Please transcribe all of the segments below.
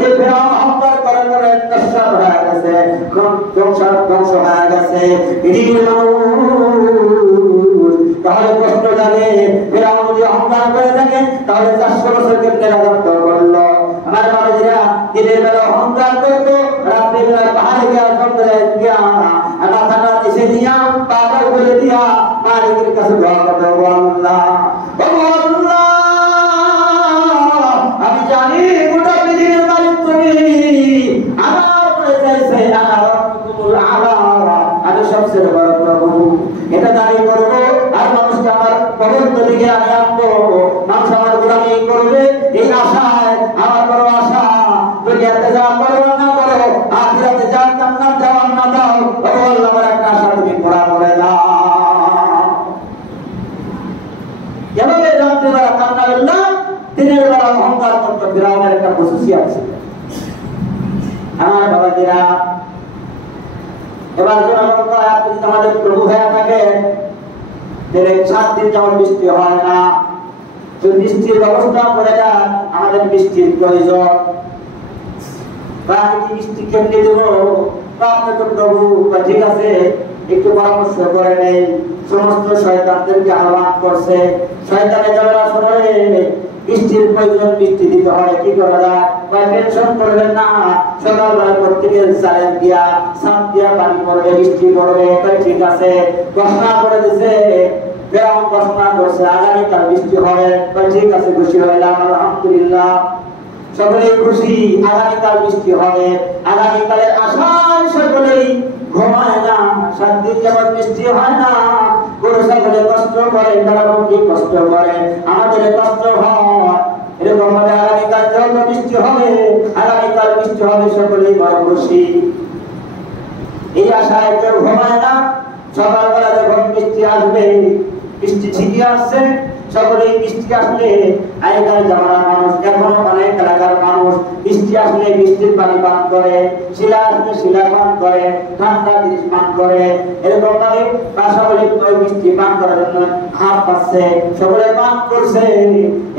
যে ফেরাউন অহংকার করে করে নস্বাত হয়ে গেছে, ধ্বংস হয়ে গেছে পৃথিবীর মানুষ। তাহলে প্রশ্ন জাগে, ফেরাউন যদি অহংকার করে থাকে তাহলে 400 বছর কেমনে রাজত্ব করলো? আমার বাবাজিরা দিনের বেলা অহংকার করতো, রাত্রে বেলা পাহাড়ে গিয়া সন্ধ্যায় গিয়া মাথাটা নিচে দিয়া পাটা উপরে দিয়া মালিকের কাছে দোয়া করতো, আল্লাহ আমি জানি গোটা পৃথিবীর মালিক তুমি, আমার পরে চাইছে আমি সবচেয়ে বড় প্রভু, এটা দাঁড়িয়ে করবো আর মানুষকে আমার পবিত্র দিকে আমি আনবো, মানুষ আমার গোলামি করবে এই আশায় আমার বড় আশা। দুনিয়াতে যা করো না করো, আখিরাতে যা জান্নাত দাও না দাও, আল্লাহ আমার একটা আশা তুমি পুরা করে দাও। এভাবে রাত্রিবেলা কান্না করলাম, দিনের বেলা অহংকার করতো। ফিরাউনের একটা খুশুসিয়াত ছিল। আমার বাবাজিরা এবার আপনি আমাদের প্রভু হয়ে থাকে, 7 দিন যেমন বৃষ্টি হয় না, বৃষ্টির ব্যবস্থা করে দেন, আমাদের বৃষ্টির প্রয়োজন। বৃষ্টি কেমনি দেবো? আপনি তো প্রভু ঠিক আছে, একটু পরামর্শ করে নেই। সমস্ত শয়তানদেরকে আহ্বান করছে, শয়তানের জ্বালা শোনে বৃষ্টির প্রয়োজন, বৃষ্টি দিতে হয়, কি করা যায়? টেনশন করবেন না, সকালবেলা প্রত্যেকের চালের দিয়া সাপ দিয়া পানি পড়বে, বৃষ্টি পড়বে, ঠিক আছে। ঘোষণা করে দিছে, ফেরাউন ঘোষণা করছে আগামীকাল বৃষ্টি হবে, ঠিক আছে, খুশি হইলাম, আলহামদুলিল্লাহ, সকলেই খুশি, আগামীকাল বৃষ্টি হবে। আগামীকালের আশায় সকলেই ঘুমায় না। 7 দিন যেমন বৃষ্টি হয় না, গরু ছাগলে কষ্ট করে, তারা কষ্ট করে, আমাদের কষ্ট হয়, এরকম ভাবে আগামীকাল যত বৃষ্টি হবে, আগামীকাল বৃষ্টি হবে, সকলেই বড় খুশি। এই আশায় কেউ ঘুমায় না। সকালবেলা যখন বৃষ্টি আসবে, বৃষ্টি ঠিকই আসছে, সকলেই বৃষ্টি আসলে আগেকার জামানার মানুষ, এখনো অনেক এলাকার মানুষ বৃষ্টি আসলে বৃষ্টির পানি পান করে, শিলা আসলে শিলা পান করে, ঠান্ডা জিনিস পান করে, এরকম ভাবে সকলে ওই বৃষ্টি পান করার জন্য হাত পাচ্ছে, সকলে পান করছে।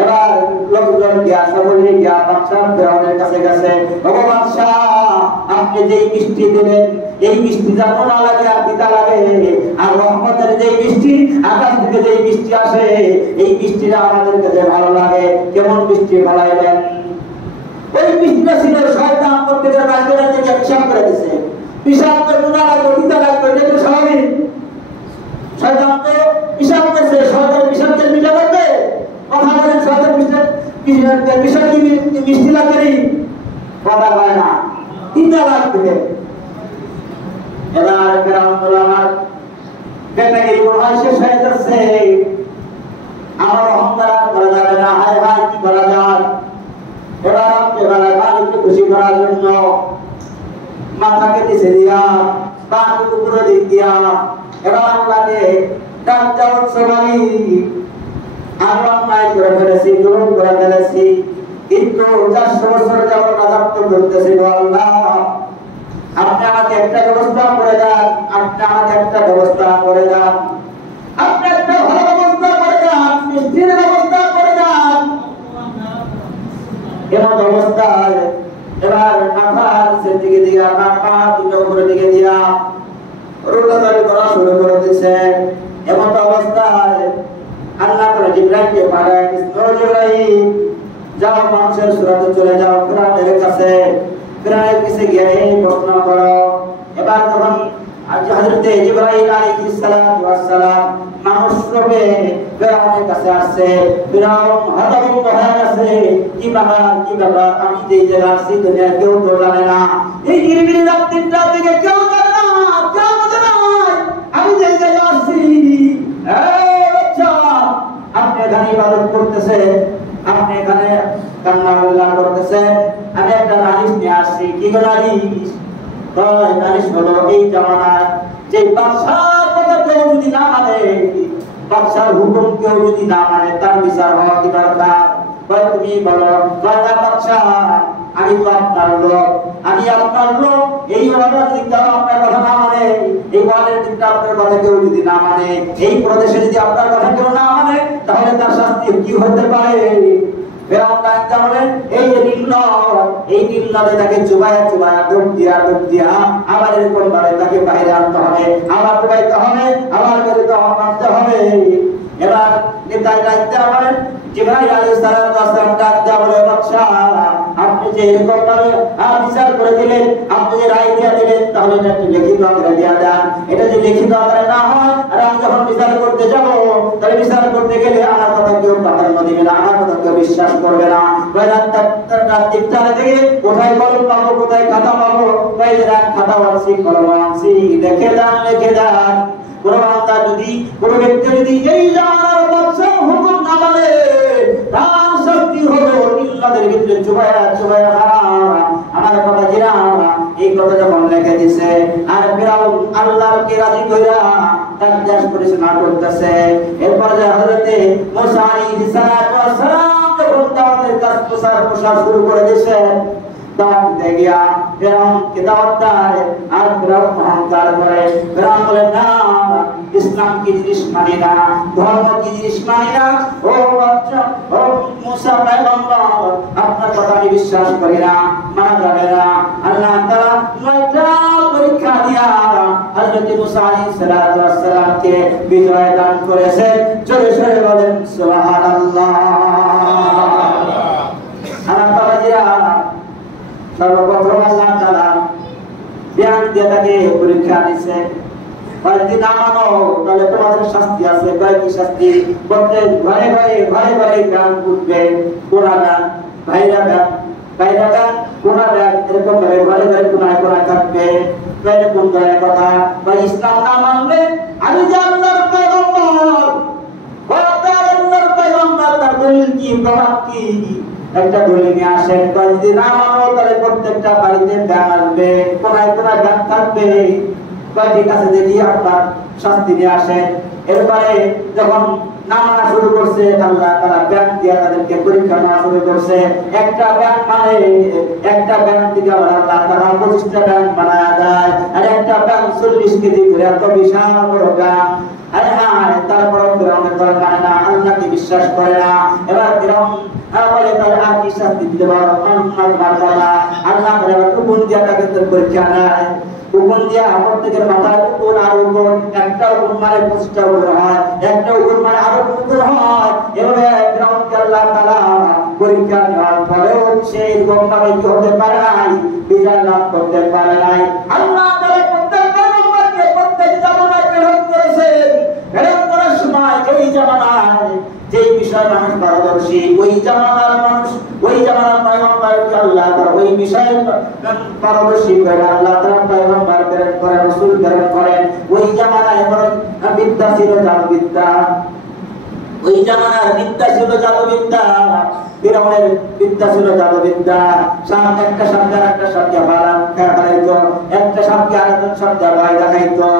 এবার লোকজন গিয়া সকলে গিয়া বাদশাহ ফেরাউনের কাছে গেছে, ওগো বাদশাহ, আপনি যেই বৃষ্টি দেবেন এই বৃষ্টি যেন না লাগে আর পিতা লাগে, আর রহমতের যেই বৃষ্টি, আকাশ থেকে যেই বৃষ্টি আসে, এই বৃষ্টিটা আমাদের কাছে ভালো লাগে। কেমন বৃষ্টি ফলাইলেন? ওই বৃষ্টিটা ছিল শয়তান প্রত্যেকের রাজ্যে রাজ্যে পিসাব করে দিছে, পিসাব করে না লাগবে, পিতা লাগবে, এটা তো স্বাভাবিক। শয়তান তো পিসাব করছে, শয়তান পিসাবকে পিতা লাগবে, কথা বলেন, শয়তান পিসাব কি বৃষ্টি লাগবে? কথা হয় না, পিতা লাগবে। এবার ফেরাউন বলল, আমার বেটাগিরি মনে হয় শেষ হয়ে যাচ্ছে, আমার অহংকার করা যাবে না, হায় হায় কি করা যায়? এবার একটু খুশি করার জন্য মাথাকে নিচে দিয়া, পানি উপরে দিক দিয়া, এবার আল্লাহকে ডাক দেওয়ার সময় আমি অন্যায় করে ফেলেছি, জুলুম করে ফেলেছি, কিন্তু 400 বছর যাবত রাজত্ব করতেছি, আল্লাহ আপনি আমাকে একটা ব্যবস্থা করে দেন, আপনি আমাকে একটা ব্যবস্থা করে দেন, আপনি একটা ভালো ব্যবস্থা করে দেন, বৃষ্টির ব্যবস্থা করে দেন। এমন অবস্থায় এবার মাথার দিকে দিয়া, পা দুটো উপরের দিকে দিয়া রোলাদারি করা শুরু করে দিচ্ছে। এমন অবস্থায় আল্লাহ করে জিবরাইলকে পাঠায়, জিবরাইল যাও মানুষের সুরাতে চলে যাও ফেরাউনের কাছে, ফেরাউনের কাছে গিয়ে এই প্রশ্ন করো। এবার যখন হযরতে জিবরাইল আলাইহিস সালাতু ওয়াস সালাম মানুষ রূপে ফেরাউনের কাছে আসছে, ফেরাউন হতভম্ব হয়ে গেছে, কি ব্যাপার, আমি যেই জায়গায় আসছি দুনিয়ার কেউ তো জানে না, এই নিরিবিলি রাত্রিটা থেকে কেউ জানে না, কেউ বোঝে না আমি যেই জায়গায় আসছি। আচ্ছা, আপনি এখানে ইবাদত করতেছে, আপনি এখানে কান্না করতেছে, আমি একটা নালিশ নিয়ে আসছি। কি গো নালিশ? নালিশ হলো এই জামানায় যে বাদশার কথা কেউ যদি না মানে, বাদশার হুকুম কেউ যদি না মানে, তার বিচার হওয়া কি দরকার? তুমি বলো, বাদশাহ আমি তো আপনার লোক, এই অর্ডার যদি কেউ আপনার কথা না মানে, এই ওয়ার্ডের দিকটা আপনার কথা কেউ যদি না মানে, এই প্রদেশে যদি আপনার কথা কেউ না মানে, তাহলে তার শাস্তি কি হতে পারে? ফেরাউন ডাকতে বলেন এই যে নীল এই নীল নদে তাকে চুবায়া চুবায়া ডুব দিয়া আবার এরকম ভাবে তাকে বাইরে আনতে হবে, আবার ডুবাইতে হবে, আবার বেরোতে আনতে হবে। এবার নেতাই ডাকতে বলেন জিবরাইল আলাইহিস সালাতু ওয়াস সালাম ডাকতে বলে বাদশা আপনি যে এরকম ভাবে বিচার করে দিলেন, আপনি যে রায় দিয়ে দিলেন, তাহলে এটা একটু লিখিত আকারে দেয়া দেন। এটা যে লিখিত আকারে না হয় আর আমি যখন বিচার করতে যাব তাহলে বিচার করতে গেলে আমার কথা কেউ প্রাধান্য দিবে না, আমার কথা কেউ বিশ্বাস করবে না। রাত্রিটা থেকে কোথায় কলম পাবো, কোথায় খাতা পাবো, খাতা আনছি কলম আনছি, লিখে দেন। কোন বান্দা যদি কোন ব্যক্তি যদি এই জামানার বাদশা হুকুম না মানে তার শাস্তি হবে নিল্লাদের ভিতরে চুবায়া চুবায়া আমার কথা জিরা এই কথা যখন লিখে দিছে আর ফিরাউন আল্লাহকে রাজি কইরা তার দেশ পরিচালনা করতেছে। এরপর যে হযরতে মুসা আলাইহিস সালাম যখন তাদের কাজ প্রচার শুরু করে দিয়েছেন দাওয়াত দিতে গিয়া ফিরাউনকে দাওয়াত দেয় আর ফিরাউন অহংকার করে। ফিরাউন বলে না ইসলাম কি জিনিস মানি না, ধর্ম কি জিনিস মানি না, ও বাচ্চা ও মুসা পয়গম্বর আপনার কথা আমি বিশ্বাস করি না, মানা যাবে না। আল্লাহ তাআলা 9টা পরীক্ষা দিয়া হযরত মুসা আলাইহিস সালাতু ওয়াস সালামকে বিজয় দান করেছেন। জোরে জোরে বলেন সুবহানাল্লাহ। আমার বাবাজিরা সর্বপ্রথম আল্লাহ তাআলা জ্ঞান দিয়ে তাকে পরীক্ষা নিছে। যদি না মানো তাহলে তোমাদের শাস্তি আছে। কি শাস্তি? বলতে ঘরে গান উঠবে, কোনা গান, ভাইরা গান, কোনা গান, এরকম ভাবে ঘরে কোনায় থাকবে। এরকম ধরনের কথা বা ইসলাম না মানলে আমি যে আল্লাহর পয়গম্বর, আল্লাহর পয়গম্বর তার দলিল কি, প্রমাণ কি? একটা দলিল নিয়ে আসেন। যদি না মানো তাহলে প্রত্যেকটা বাড়িতে গান আসবে, কোনায় গান থাকবে। ঠিক আছে, দেখি আপনার শাস্তি নিয়ে আসেন। এরপরে যখন না মানা শুরু করছে আল্লাহ তাআলা ব্যাংক দিয়ে তাদেরকে পরীক্ষা নেওয়া শুরু করছে। একটা ব্যাংক মানে একটা ব্যাংক থেকে আল্লাহ তাআলা 25টা ব্যাংক বানায় দেয়। আর একটা ব্যাংক 40 কেজি করে, এত বিশাল বড় ব্যাংক। আরে হ্যাঁ, তারপর ফিরাউনের দল মানে না, আল্লাহকে বিশ্বাস করে না। এবার ফিরাউন বলে তাহলে আর কি শাস্তি দিতে পারো? আল্লাহ হুকুম দিয়ে তাকে পরীক্ষা নেয়। হুকুম দিয়া প্রত্যেকের মাথার উপর আর উপর একটা উপর মানে 25টা উপর হয়, একটা উপর মানে আরো উপর হয়। এভাবে ফিরাউনকে আল্লাহ তাআলা পরীক্ষা নেওয়ার পরেও সে এরকম ভাবে কি হতে পারে নাই, বিজয় লাভ করতে পারে নাই। আল্লাহ তাআলা প্রত্যেক পয়গম্বরকে প্রত্যেক জামানায় প্রেরণ করেছেন। প্রেরণ করার সময় এই জামানায় যেই বিষয় মানুষ পারদর্শী, ওই জামানার মানুষ, ওই জামানার পয়গম্বরকে আল্লাহ তাআলা ওই বিষয়ে পারদর্শী করে আল্লাহ তাআলা পয়গম্বর প্রেরণ করেন, রাসূল প্রেরণ করেন। ওই জামানায় বড় বিদ্যা ছিল জাদুবিদ্যা, ওই জামানার বিদ্যা ছিল জাদুবিদ্যা। ফিরাউনের বিদ্যা ছিল জাদুবিদ্যা। একটা শব্দ একটা শব্দ বানাইতো, একটা শব্দ আরেকটা শব্দ ভয় দেখাইতো।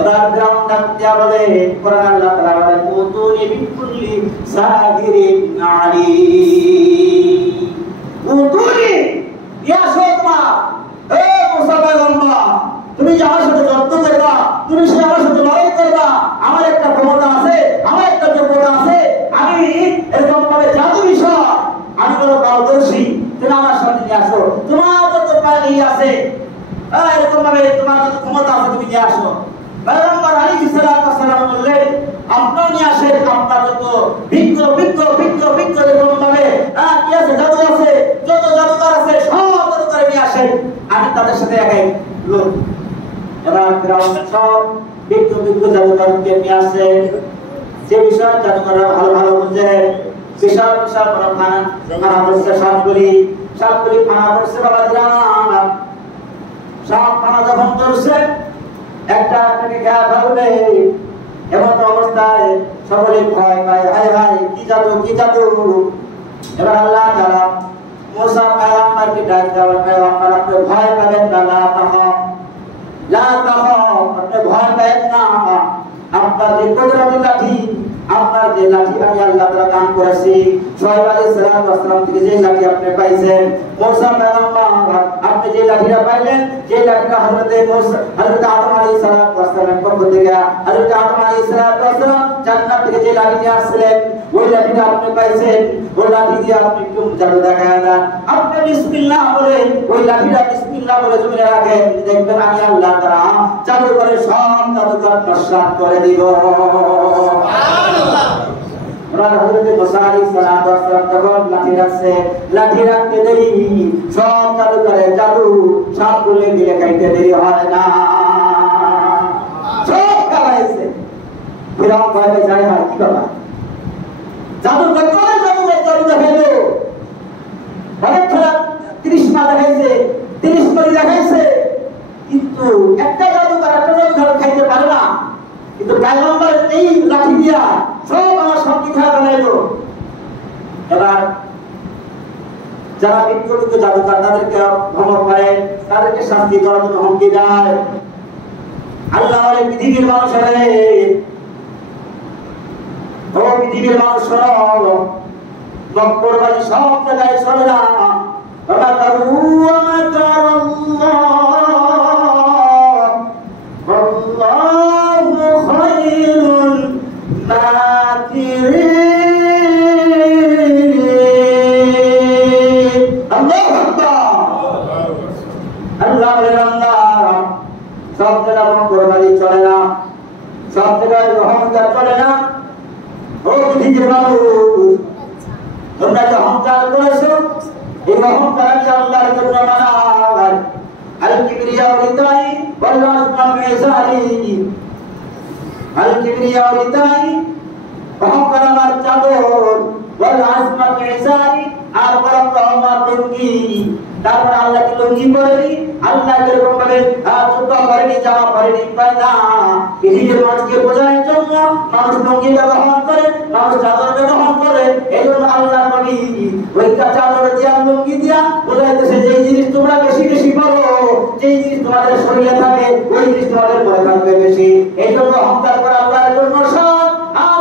এবার ফিরাউন ডাকতে বলে, কোরআন আল্লাহ তাআলা বলেন উতুনি বিকুল্লি সাহিরিন আলিম। উতুনি ইয়া শয়তান, এ মুসা পয়গম্বর, তুমি যে আমার সাথে যুদ্ধ করবা, তুমি সে আমার সাথে লড়াই করবা, আমার একটা ক্ষমতা আছে, আমার একটা যোগ্যতা আছে, আমি এরকম ভাবে জাদু বিষয় আমি বড় পারদর্শী, তুমি আমার সাথে নিয়ে আসো। তোমার যত পানি আছে এরকম ভাবে তোমার যত ক্ষমতা আছে তুমি নিয়ে আসো। পয়গম্বর আলাইহিস সালাতু ওয়াস সালাম বললেন আপনারা নিয়ে আসেন আপনার যত বিজ্ঞ এরকম ভাবে কি আছে, জাদু আছে, যত জাদুকর আছে সব জাদুকর নিয়ে আসেন, আমি তাদের সাথে একাই লোক। এবার ফিরাউন সব বিজ্ঞ জাদুকরকে নিয়ে আসে। যে বিষয় জাদুকররা ভালো বুঝে, বিশাল বড় খানা বসছে, সবগুলি খানা বসছে। বাবা দিলাম সব খানা যখন ধরছে একটা খেয়া ফেলবে, এমন অবস্থায় সকলে ভয় পায়, হায় হায় কি জাদু। এবার আল্লাহ তাআলা মুসা পয়গম্বরকে ডাক দেওয়ার, পয়গম্বর আপনি ভয় পাবেন না, লা তাখাফ, আপনি ভয় পাবেন না। আপনার যে কুদরতি লাঠি, আপনার যে লাঠি আমি আল্লাহ তাআলা দান করেছি, শুআয়ব আলাইহিস সালাম থেকে যে লাঠি আপনি পাইছেন, মুসা পয়গম্বর আপনি যে লাঠিটা পাইলেন, যে লাঠিটা হযরত আদম আলাইহিস সালামের পক্ষ থেকে হযরত আদম আলাইহিস সালাম জান্নাত থেকে যে লাঠি নিয়ে আসছিলেন, ওই লাঠিটা আপনি পাইছেন। ওই লাঠি দিয়ে আপনি একটু জাদু দেখায় না, আপনি বিসমিল্লাহ বলে ওই লাঠিটা বিসমিল্লাহ বলে জমিনে রাখেন, দেখবেন আমি আল্লাহ তাআলা জাদু করে সব জাদুকর নস্বাত করে দিব। সুবহানাল্লাহ। হযরত মুসা আলাইহিস সালাম যখন লাঠি রাখছে, লাঠি রাখতে দেরি সব জাদু করে জাদু সব ভুলে গিয়ে খাইতে দেরি হয় না, সব খাইছে। ফিরাউন ভয় পেয়ে যায়, আর কি করবা, জাদু করে জাদু দেখাইলো, অনেক খেলা 30 মাস দেখাইছে, 30 কোটি দেখাইছে, কিন্তু একটা জাদুকর খাইতে পারে না। কিন্তু পয়গম্বরের এই লাঠি দিয়া সব আমার সঙ্গী খাওয়া বানাইলো। এবার যারা বিজ্ঞত জাদুকর তাদেরকে ভ্রমণ করে, তাদেরকে শাস্তি দেওয়ার জন্য হুমকি দেয়। আল্লাহ বলে, পৃথিবীর মানুষেরা, ও পৃথিবীর মানুষ শোনো, মক্কার বাড়ি সব জায়গায় চলে না। সব জায়গায় মক্কার বাড়ি চলে না, সব জায়গায় অহংকার চলে না। ও পৃথিবীর মানুষ, তোমরা যে অহংকার করেছো, এই অহংকার আমি আল্লাহর জন্য বানাই। আল কিবরিয়া রিদাই ওয়াল আজমা মিজারি, আল কিবরিয়া রিদাই অহংকার আমার চাদর, ওয়াল আজমা মিজারি আর বড় আমার লুঙ্গি। তারপর আল্লাহকে লুঙ্গি পরেনি, আল্লাহ এরকম ভাবে জুব্বা পরেনি, জামা পরেনি, পায় না। পৃথিবীর মানুষকে বোঝানোর জন্য মানুষ লুঙ্গি ব্যবহার করে, মানুষ চাদর ব্যবহার করে। এই জন্য আল্লাহ নবী ওই চাদর দিয়া লুঙ্গি দিয়া বোঝাইতেছে, যে জিনিস তোমরা বেশি বেশি পারো, যে জিনিস তোমাদের শরীরে থাকে, ওই জিনিস তোমাদের পরে থাকবে বেশি। এই জন্য অহংকার করে আল্লাহর জন্য সব, আর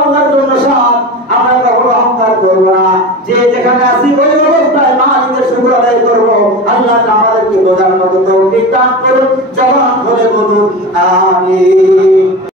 আল্লাহর জন্য সব। আমরা কখনো অহংকার করবো না, যে যেখানে আছি ওই অবস্থায় মালিকের শুকর আদায় করবো। আল্লাহ আমাদেরকে বোঝার মতো তৌফিক দান করুন। জবান খুলে বলুন আমিন।